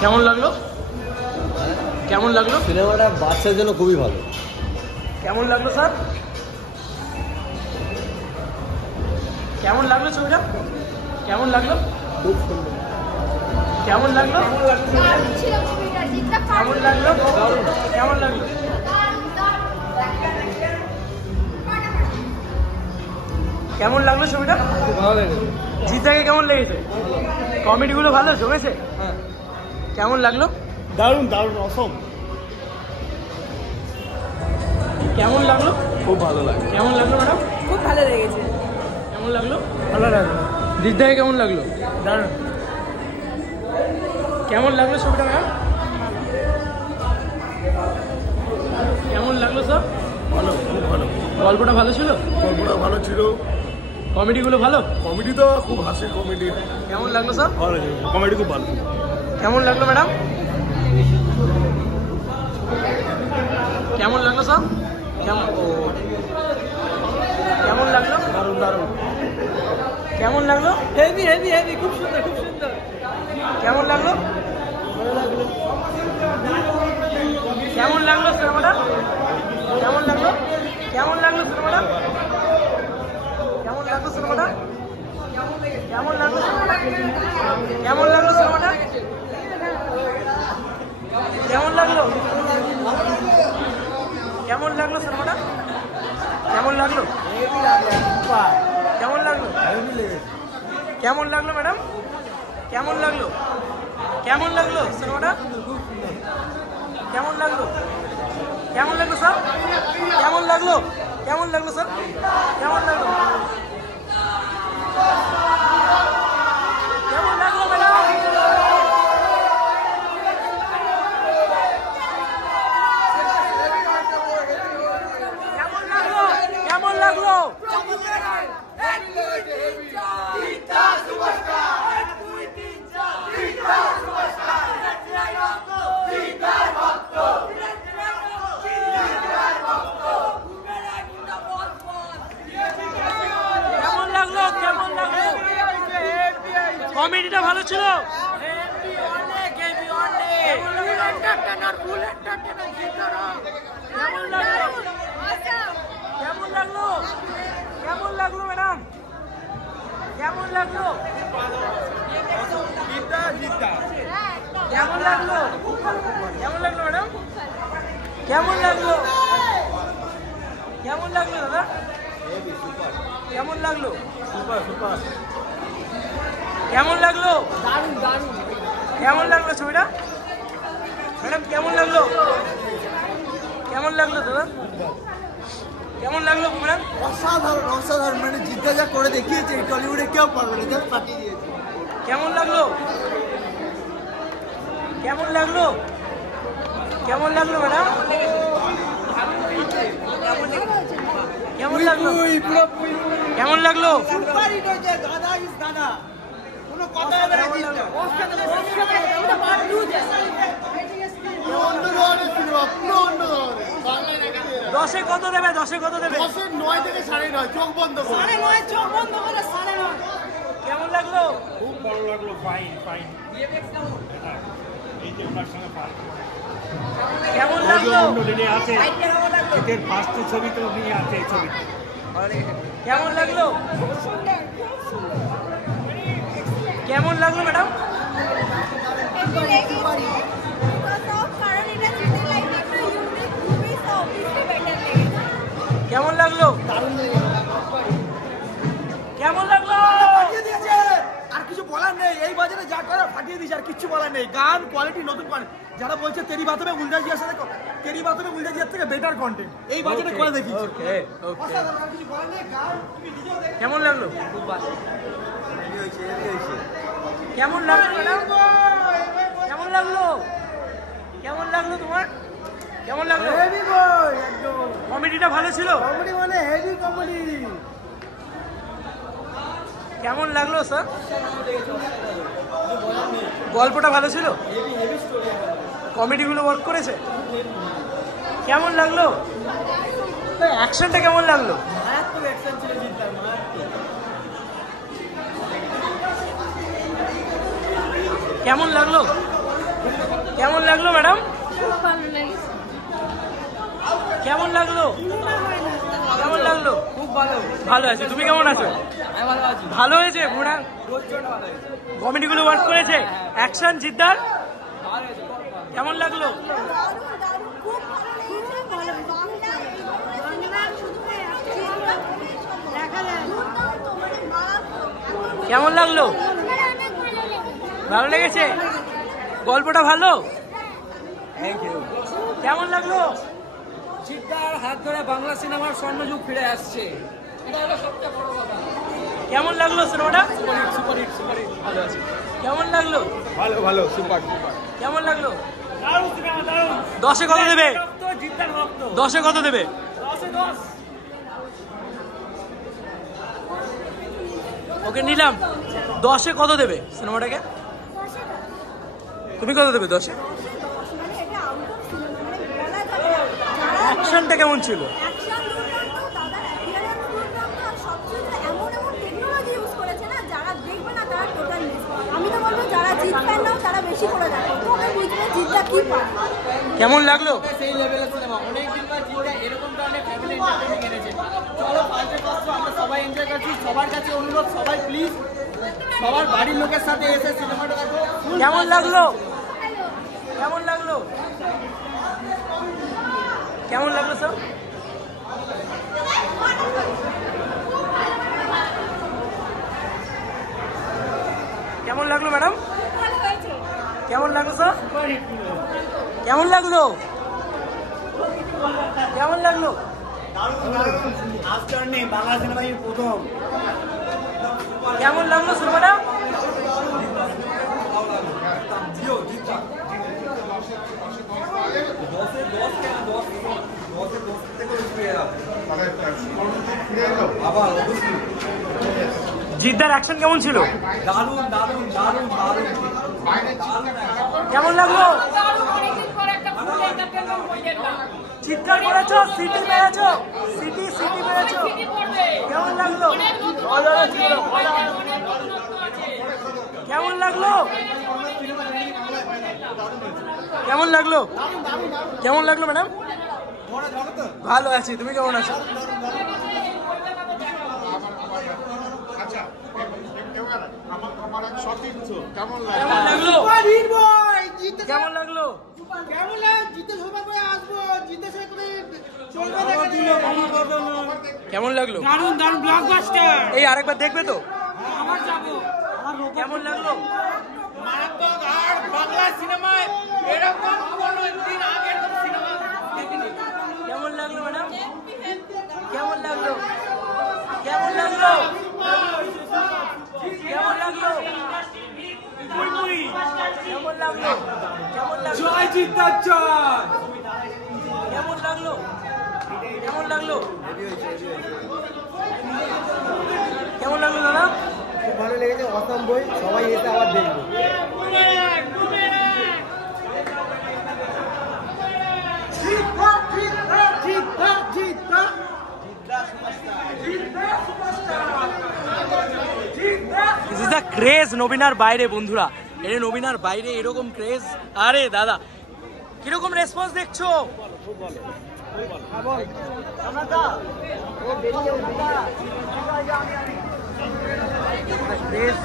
কেমন লাগলো? কেমন লাগলো? সিনেমাটা বাচ্চার জন্য খুবই ভালো। কেমন লাগলো স্যার? কেমন লাগলো ছবিটা? কেমন লাগলো? খুব সুন্দর। কেমন লাগলো? কেমন লাগলো? কেমন লাগলো? কেমন লাগলো ছবিটা? খুব ভালো লেগেছে। জিতাকে কেমন লেগেছে? কমেডিগুলো ভালো জমেছে? হ্যাঁ, কেমন লাগলো? দারুণ দারুণ, অসম। কেমন লাগলো? খুব ভালো লাগে। কেমন লাগলো ম্যাডাম? খুব ভালো লেগেছে। কেমন লাগলো? ভালো লাগলো। জিতাকে কেমন লাগলো? দারুণ। কেমন লাগলো ছবিটা ম্যাডাম? কেমন লাগলো স্যার? ভালো, খুব ভালো। গল্পটা ভালো ছিল? গল্পটা ভালো ছিল। কমেডিগুলো ভালো? কমেডি তো খুব হাসির কমেডি। কেমন লাগলো স্যার? ভালো লেগেছে, কমেডি খুব ভালো। কেমন লাগলো ম্যাডাম? কেমন লাগলো স্যার? কেমন লাগলো? দারুণ দারুণ। কেমন লাগলো? হেভি হেভি হেভি, খুব সুন্দর খুব সুন্দর। কেমন লাগলো? কেমন লাগলো সিনেমাটা? কেমন লাগলো? কেমন লাগলো সিনেমাটা? কেমন লাগলো সিনেমাটা? কেমন লাগলো সিনেমাটা? কেমন লাগলো সিনেমাটা? কেমন লাগলো? কেমন লাগলো সিনেমাটা? কেমন লাগলো? কেমন লাগলো? কেমন লাগলো ম্যাডাম? কেমন লাগলো? কেমন লাগলো সিনেমাটা? কেমন লাগলো? কেমন লাগলো স্যার? কেমন লাগলো? কেমন লাগলো স্যার? কেমন লাগলো? কেমন লাগলো ম্যাডাম? কেমন লাগলো? কেমন লাগলো? কেমন লাগলো? কেমন লাগলো? কমেডিটা ভালো ছিল? কেমন লাগলো? কেমন লাগলো? কেমন লাগলো ম্যাডাম? কেমন লাগলো? কেমন লাগলো? কেমন লাগলো ম্যাডাম? কেমন লাগলো? কেমন লাগলো দাদা? কেমন লাগলো? Super super. কেমন লাগলো? দারুণ দারুণ। কেমন লাগলো ছবিটা? ম্যাডাম কেমন লাগলো? কেমন লাগলো দাদা? কেমন লাগলো ম্যাডাম? অসাধারণ অসাধারণ, মানে জিজ্ঞাসা যা করে দেখিয়েছে টলিউডে কেউ পারবে না, জাস্ট পাঠিয়ে দিয়েছে। কেমন লাগলো? কেমন লাগলো? কেমন লাগলো ম্যাডাম? কেমন লাগলো? কেমন লাগলো? সুপার হিট হয়েছে, দাদা ইজ দাদা। কোনো কথা হবে না। কেমন লাগলো? ওটা পার্ট 2 যে। অন্য ধরনের সিনেমা, পুরো অন্য ধরনের। 10-এ কত দেবে? 10-এ কত দেবে? 9 থেকে 9.5, চোখ বন্ধ করে। 9.5 চোখ বন্ধ করে 9.5। কেমন লাগলো? খুব ভালো লাগলো, ফাইন ফাইন। এই যে ওনার সঙ্গে পাই কেমন লাগলো? আছে, শীতের ফার্স্ট ছবি তো উনি আছে এই ছবিতে। কেমন লাগলো? কেমন লাগলো ম্যাডাম? কেমন লাগলো? কেমন লাগলো? ফাটিয়ে দিয়েছে। আর কিছু বলার নেই, এই বাজারে যা করে ফাটিয়ে দিয়েছে, আর কিছু বলার নেই। গান কোয়ালিটি নতুন কোয়ালিটি। যারা বলছে তেরি বাতবে উল্টা জিয়ার সাথে, তেরি বাতবে উল্টা জিয়ার থেকে বেটার কন্টেন্ট এই বাজারে করে দেখিয়েছে। ওকে ওকে। অসাধারণ, আর কিছু বলার নেই। গান তুমি নিজেও দেখো। কেমন লাগলো? হেভি হয়েছে, হেভি হয়েছে। কেমন লাগলো ম্যাডাম? কেমন লাগলো? কেমন লাগলো তোমার? কেমন লাগলো? হেভি বয় একদম। কমেডিটা ভালো ছিল? কমেডি মানে হেভি কমেডি। কেমন লাগলো স্যার? গল্পটা ভালো ছিল? কমেডিগুলো ওয়ার্ক করেছে? কেমন লাগলো? অ্যাকশনটা কেমন লাগলো? মারাত্মক অ্যাকশন ছিল জিদ্দার, মারাত্মক। কেমন লাগলো? খুব কেমন লাগলো ম্যাডাম? খুব ভালো লেগেছে। কেমন লাগলো? কেমন লাগলো? খুব ভালো। ভালো আছে। তুমি কেমন আছো? আমি ভালো আছি। ভালো হয়েছে ঘোড়া? কমেডিগুলো ওয়ার্ক করেছে? অ্যাকশন জিদ্দার কেমন লাগলো? কেমন লাগলো? ভালো লেগেছে? গল্পটা ভালো? কেমন লাগলো? জিদ্দার হাত ধরে বাংলা সিনেমার স্বর্ণযুগ ফিরে আসছে, এটা হলো সবচেয়ে বড় কথা। কেমন লাগলো সিনেমাটা? Super hit. ভালো আছে। কেমন লাগলো? ভালো সুপার। কেমন লাগলো? দারুণ সিনেমা, দারুণ। 10-এ কত দেবে? জিদ্দার রক্ত। 10-এ কত দেবে? 10-এ 10। ওকে নিলাম। 10-এ কত দেবে সিনেমাটাকে? তুমি কত দেবে 10-এ? অ্যাকশনটা কেমন ছিল? কেমন লাগলো? সেই লেভেলের সিনেমা অনেকদিন পর জিদ্দা এরকম ধরনের ফ্যামিলি এন্টারটেইনিং এনেছে। চলো ফার্স্টে আমরা সবাই এনজয় করছি। সবার কাছে অনুরোধ, সবাই প্লিজ সবার বাড়ির লোকের সাথে এসে সিনেমাটা দেখো। কেমন লাগলো? কেমন লাগলো? কেমন লাগলো স্যার? কেমন লাগলো ম্যাডাম? কেমন লাগলো স্যার? কেমন লাগলো? কেমন লাগলো? বাংলা সিনেমায় প্রথম। কেমন লাগলো সিনেমাটা? জিদ্দার অ্যাকশন কেমন ছিল? দারুণ দারুণ দারুণ দারুণ। কেমন লাগলো? চিৎকার করেছো? সিটি পেয়েছো? সিটি পেয়েছো? কেমন লাগলো? কেমন লাগলো? কেমন লাগলো? কেমন লাগলো ম্যাডাম? ভালো আছি। তুমি কেমন আছো? কেমন লাগলো? কেমন লাগলো? কেমন লাগলো? দারুণ দারুণ ব্লকবাস্টার। এই আরেকবার দেখবে তো? আমার যাবো। কেমন লাগলো? মারাত্মক। আর বাংলা সিনেমায় এরকম কোনো দিন আগে তো সিনেমা দেখিনি। কেমন লাগলো ম্যাডাম? কেমন লাগলো? কেমন লাগলো? কেমন লাগলো? কেমন লাগলো? কেমন লাগলো? জয় জিদ্দার জয়। কেমন লাগলো? কেমন লাগলো? কেমন লাগলো দাদা? খুব ভালো লেগেছে, অসম বই, সবাই এসে আবার দেখবে। দিস ইজ দ্য ক্রেজ নবীনার বাইরে বন্ধুরা। এটা নবীনার বাইরে এরকম ক্রেজ। আরে দাদা কিরকম রেসপন্স দেখছো? ক্রেজ